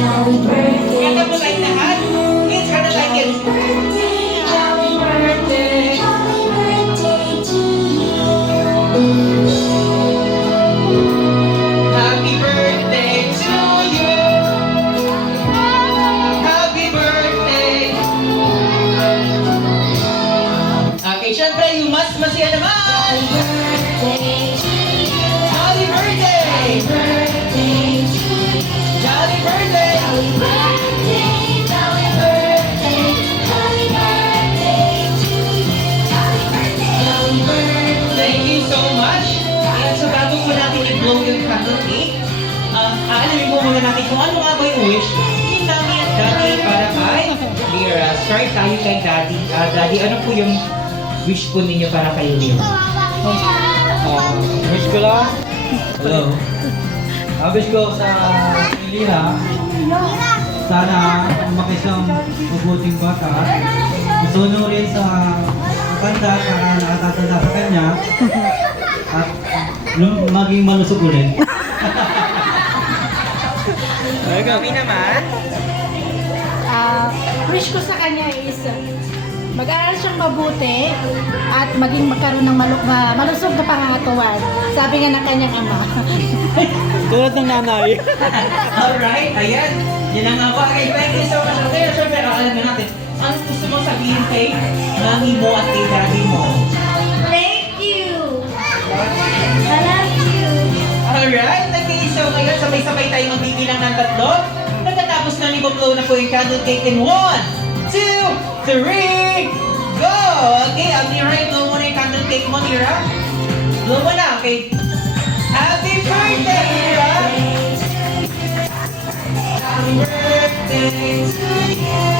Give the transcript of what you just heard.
Happy birthday. Kanta mo like lahat. Kids, kanta tayo kids. Happy birthday. Happy birthday to you. Happy birthday to you. Happy birthday. Okay, syempre, yung mas masaya naman. Birthday to you. Happy birthday. Birthday to you. Happy birthday. Happy birthday. Happy birthday. Happy birthday to you. Happy birthday. Happy birthday. Thank you so much. Ayan, so bago po natin i-blow yung candle cake, aalamin po muna natin kung ano nga ba yung wish ni Mami at Daddy para kay Lyra. Start tayo kay Daddy. Daddy, ano po yung wish po ninyo para kay Lyra? Wish ko lang. Hello. Wish ko sa Lina, sana lumaki siyang mabuting bata. Masunurin sa kanta para nakatatanda sa kanya. At maging malusog ulit. Kami naman. Wish ko sa kanya is mag-aaral siyang mabuti at maging magkaroon ng malusog na pangangatawan. Sabi nga ng kanyang ama. Tulad ng nanay. Alright, ayan. Yan ang nga po. Okay, thank you so much. Okay, syempre, alam na natin. Ano gusto mo sabihin kay Mami mo at kay Daddy mo? Thank you! I love you! Alright, okay. So ngayon, sabay-sabay tayo magbibilang ng tatlo. Pagkatapos na i-blow na po yung candle cake in 1, 2, 3, go! Okay, I'll be right. Blow mo na yung candle cake mo, Lyra. Blow mo na, okay? Happy birthday, Lyra! Happy birthday to you!